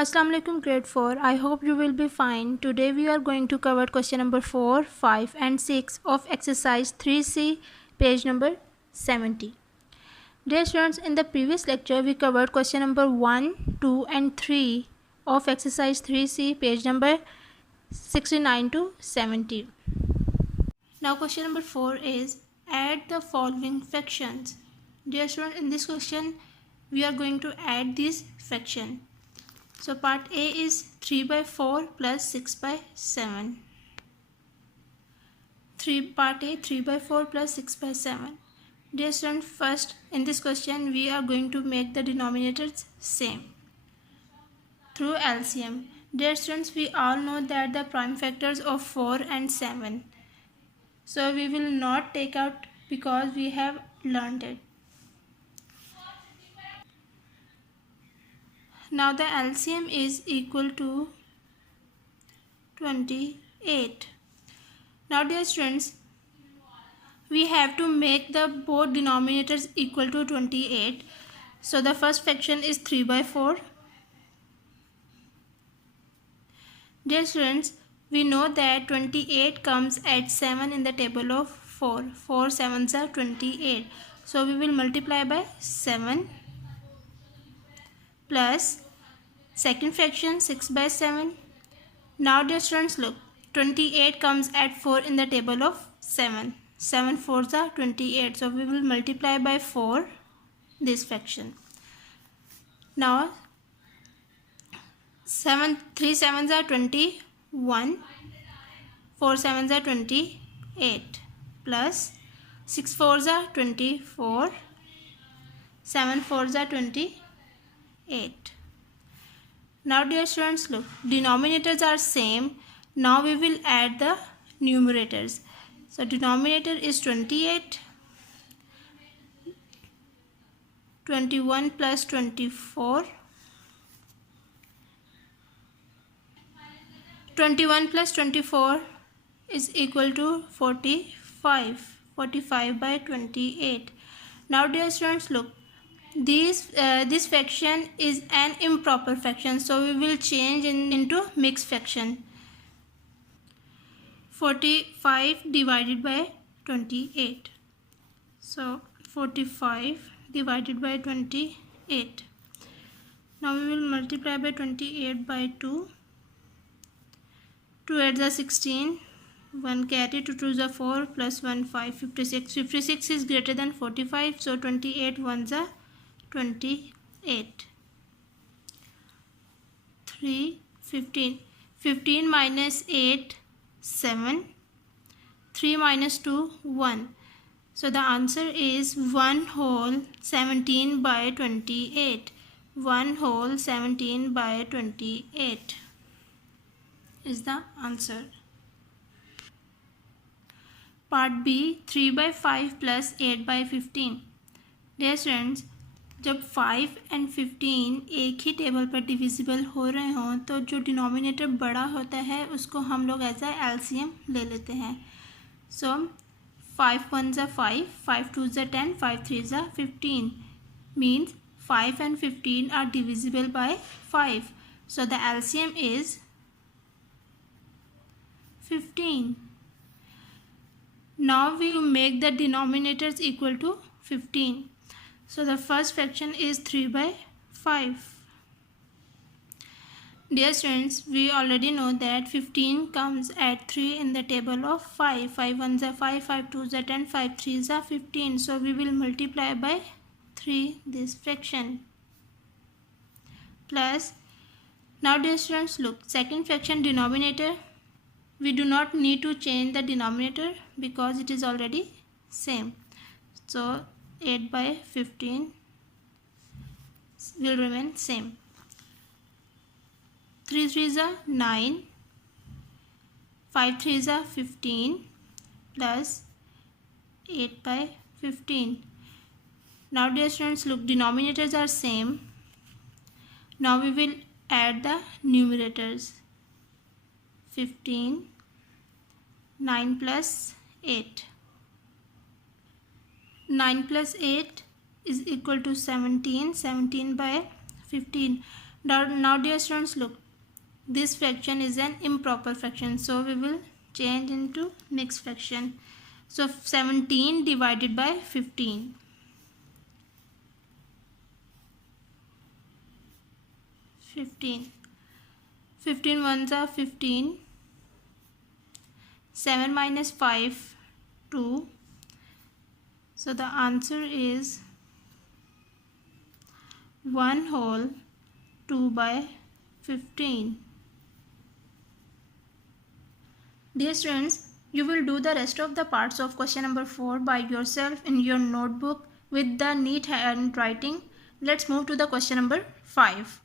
Assalamu alaikum grade 4. I hope you will be fine. Today we are going to cover question number 4, 5 and 6 of exercise 3C page number 70. Dear students, in the previous lecture we covered question number 1, 2 and 3 of exercise 3C page number 69 to 70. Now question number 4 is add the following fractions. Dear students, in this question we are going to add this fraction. So part A is 3 by 4 plus 6 by 7. Part A 3 by 4 plus 6 by 7. Dear students, first in this question we are going to make the denominators same through LCM. Dear students, we all know that the prime factors of 4 and 7. So we will not take out because we have learned it. Now the LCM is equal to 28. Now dear students, we have to make the both denominators equal to 28. So the first fraction is 3 by 4. Dear students, we know that 28 comes at 7 in the table of 4. 4 sevens are 28. So we will multiply by 7 plus second fraction 6 by 7. Now dear students, look, 28 comes at 4 in the table of 7. 7 fours are 28. So we will multiply by 4 this fraction. Now 3 sevens are 21. 4 sevens are 28 plus 6 fours are 24. 7 fours are 28. Now dear students, look, denominators are same. Now we will add the numerators. So denominator is 28. 21 plus 24. 21 plus 24 is equal to 45. 45 by 28. Now dear students, look, this fraction is an improper fraction, so we will change into mixed fraction. 45 divided by 28. So 45 divided by 28. Now we will multiply by 28 by 2. 2 8 is 16. 1 carry, 2 2 is 4 plus 1 5. 56. 56 is greater than 45. So 28 ones are 28. 3 15. 15 minus 8 7. 3 minus 2 1. So the answer is 1 whole 17 by 28. 1 whole 17 by 28 is the answer. Part B 3 by 5 plus 8 by 15. Dear students, जब 5 and 15 एक ही table पर divisible हो रहे हों तो जो denominator बड़ा होता है उसको हम लोग एज अ एलसीएम ले लेते हैं. सो 5 1 are 5, 5 2 are 10, 5 3 are 15. Means 5 and 15 are divisible by 5. So the LCM is 15. Now we make the denominators equal to 15. So the first fraction is 3 by 5. Dear students, we already know that 15 comes at 3 in the table of 5. 5 1s are 5, 5 2s are 10, 5 3s are 15. So we will multiply by 3 this fraction. Plus, now dear students, look, second fraction denominator, we do not need to change the denominator because it is already same. So 8 by 15 will remain same. 3 3s are 9. 5 3s are 15 plus 8 by 15. Now dear students, look, denominators are same. Now we will add the numerators. 15, 9 plus 8. 9 plus 8 is equal to 17. 17 by 15. Now dear students, look, this fraction is an improper fraction, so we will change into mixed fraction. So 17 divided by 15. 15 ones are 15. 7 minus 5, 2. So the answer is 1 whole 2 by 15. Dear students, you will do the rest of the parts of question number 4 by yourself in your notebook with the neat handwriting. Let's move to the question number 5.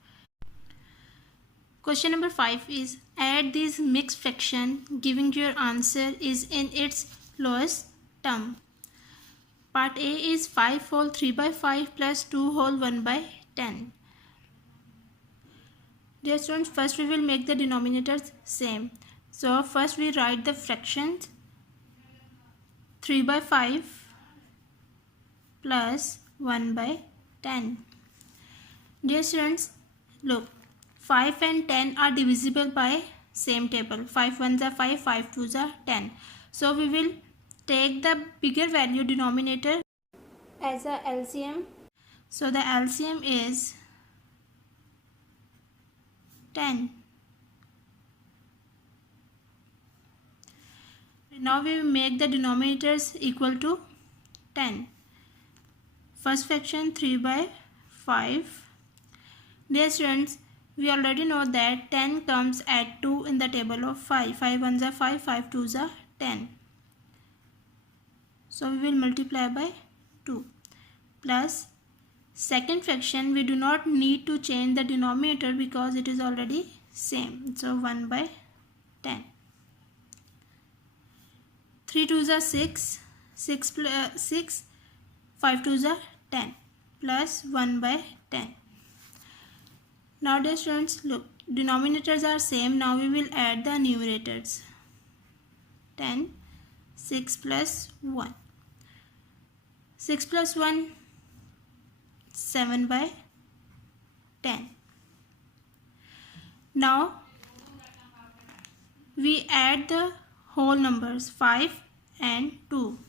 Question number 5 is add these mixed fraction giving your answer is in its lowest term. Part A is 5 whole 3 by 5 plus 2 whole 1 by 10. Dear students, first we will make the denominators same. So first we write the fractions 3 by 5 plus 1 by 10. Dear students, look, 5 and 10 are divisible by same table. 5 ones are 5, 5 twos are 10. So we will take the bigger value denominator as a LCM. So the LCM is 10. Now we make the denominators equal to 10. First fraction 3 by 5. Dear students, we already know that 10 comes at 2 in the table of 5. 5 ones are 5, 5 twos are 10. So we will multiply by 2 plus second fraction. We do not need to change the denominator because it is already same. So 1 by 10. 3 twos are 6, 6 plus 6, 5 twos are 10 plus 1 by 10. Now dear students, look, denominators are same. Now we will add the numerators. 10, 6 plus 1. 6 plus 1, 7 by 10. Now we add the whole numbers 5 and 2.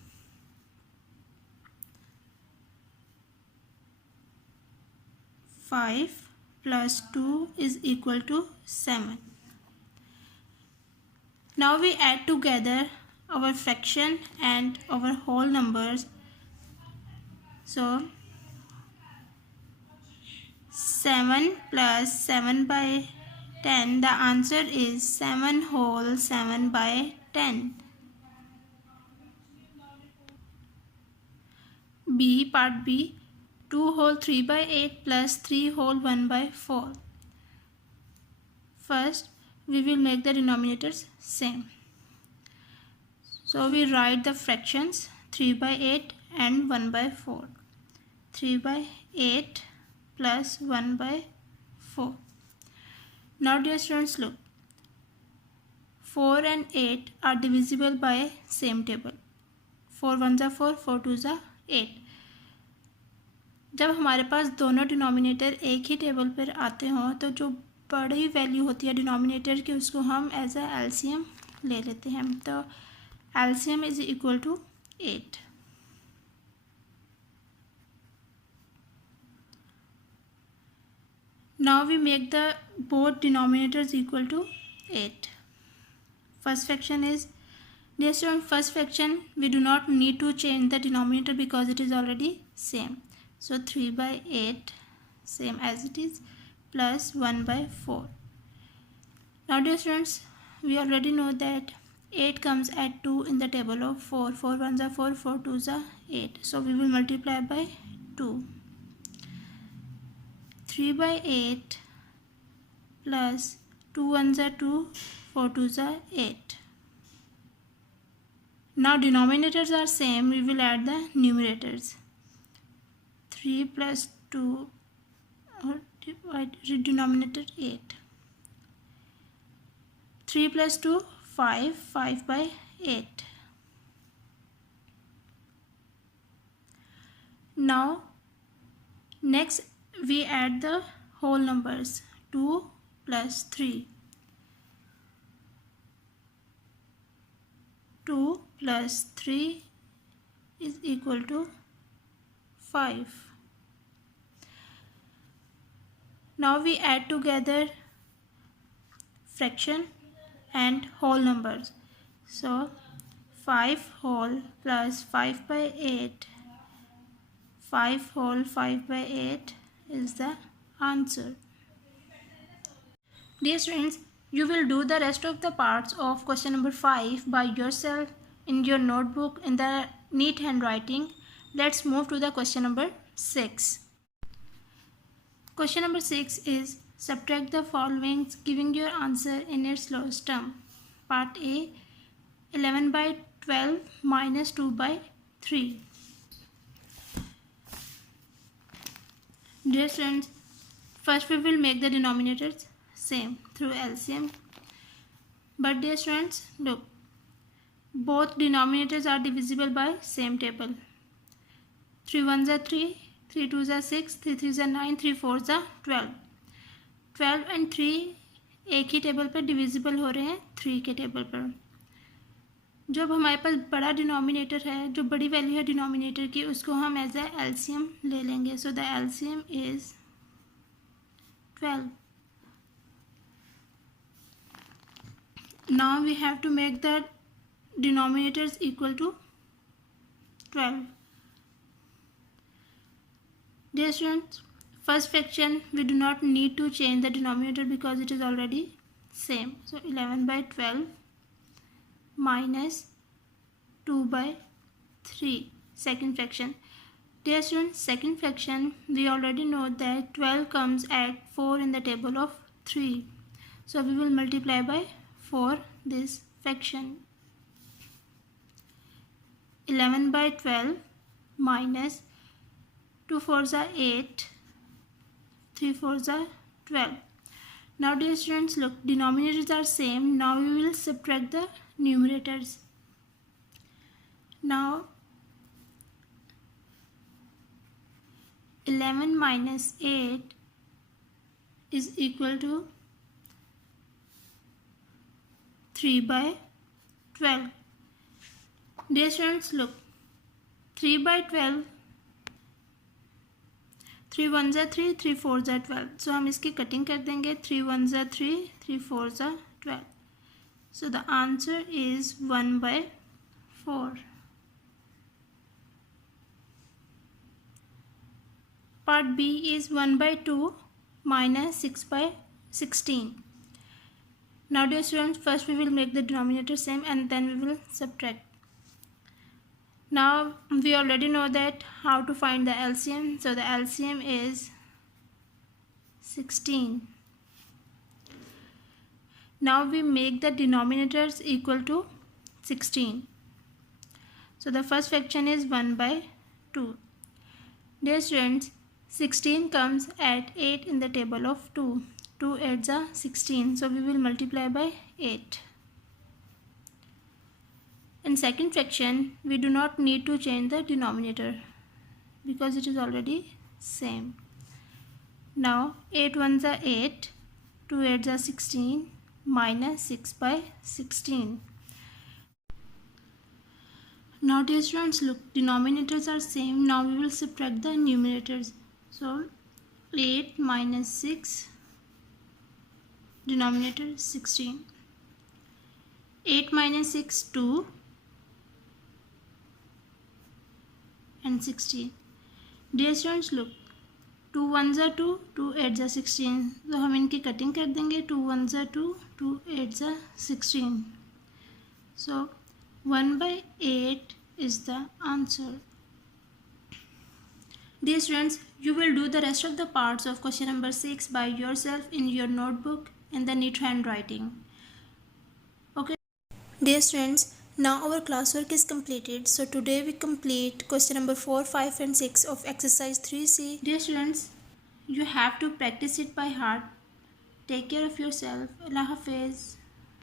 5 plus 2 is equal to 7. Now we add together our fraction and our whole numbers. So 7 plus 7 by 10, the answer is 7 whole 7 by 10. B, part B, 2 whole 3 by 8 plus 3 whole 1 by 4. First, we will make the denominators same. So we write the fractions 3 by 8 and 1 by 4. 3 by 8 plus 1 by 4. Now dear students, look, 4 and 8 are divisible by same table. 4 ones are 4, 4 twos are 8. जब हमारे पास दोनों denominator एक ही table पर आते हों तो जो बड़ी वैल्यू होती है डिनोमिनेटर की उसको हम एज अ एलसीएम ले लेते हैं. तो LCM is equal to 8. Now we make the both denominators equal to 8. First fraction is, dear student, first fraction we do not need to change the denominator because it is already same. So 3 by 8 same as it is plus 1 by 4. Now dear students, we already know that 8 comes at 2 in the table of 4. 4 ones are 4, 4 twos are 8. So we will multiply by 2. 3 by 8 plus 2 ones are 2, 4 twos are 8. Now denominators are same, we will add the numerators. 3 plus 2, or denominator 8. 3 plus 2, 5, 5 by 8. Now next we add the whole numbers. 2 plus 3. 2 plus 3 is equal to 5. Now we add together fraction and whole numbers. So 5 whole plus 5 by 8. 5 whole 5 by 8 is the answer. Dear students, you will do the rest of the parts of question number 5 by yourself in your notebook in the neat handwriting. Let's move to the question number 6. Question number 6 is subtract the following, giving your answer in its lowest term. Part A, 11 by 12 minus 2 by 3. Dear students, first we will make the denominators same through LCM. But dear students, look, both denominators are divisible by same table. 3 1s are 3, 3 2s are 6, 3 3s are 9, 3 4s are 12. 12 and 3 एक ही table पर divisible हो रहे हैं 3 के table पर. जब हमारे पास बड़ा डिनोमिनेटर है, जो बड़ी वैल्यू है डिनोमिनेटर की, उसको हम एज ए एलसीएम ले लेंगे. So the LCM is 12. Now we have to make the denominators equal to 12. Dear students, first fraction we do not need to change the denominator because it is already same. So 11 by 12 minus 2 by 3, second fraction. Dear students, second fraction we already know that 12 comes at 4 in the table of 3. So we will multiply by 4 this fraction. 11 by 12 minus 2 4s are 8, 3 4s are 12. Now dear students, look, denominators are same. Now we will subtract the numerators. Now 11 minus 8 is equal to 3 by 12. Dear students, look, 3 by 12, 3 1s are 3, 3 4s are 12. So हम इसकी cutting कर देंगे. 3 1s are 3, 3 4s are 12. So the answer is 1 by 4. Part B is 1 by 2 minus 6 by 16. Now dear students, first we will make the denominator same and then we will subtract. Now we already know that how to find the LCM. So the LCM is 16. Now we make the denominators equal to 16. So the first fraction is 1 by 2. Dear students, 16 comes at 8 in the table of 2. 2 8s are 16. So we will multiply by 8. In second fraction, we do not need to change the denominator because it is already same. Now 8 1s are 8, 2 8s are 16 minus 6 by 16. Now dear students, look, denominators are same. Now we will subtract the numerators. So 8 minus 6, denominator 16. 8 minus 6, 2 and 16. Dear students, look, 2 1s are 2, 2 8s are 16. तो हम इनकी cutting कर देंगे. 2 1s are 2, 2 8s are 16. So 1 by 8 is the answer. Dear students, you will do the rest of the parts of question number 6 by yourself in your notebook in the neat handwriting. Okay. Dear students, now our classwork is completed. So today we complete question number 4, 5 and 6 of exercise 3C. Dear students, you have to practice it by heart. Take care of yourself. Allah Hafiz.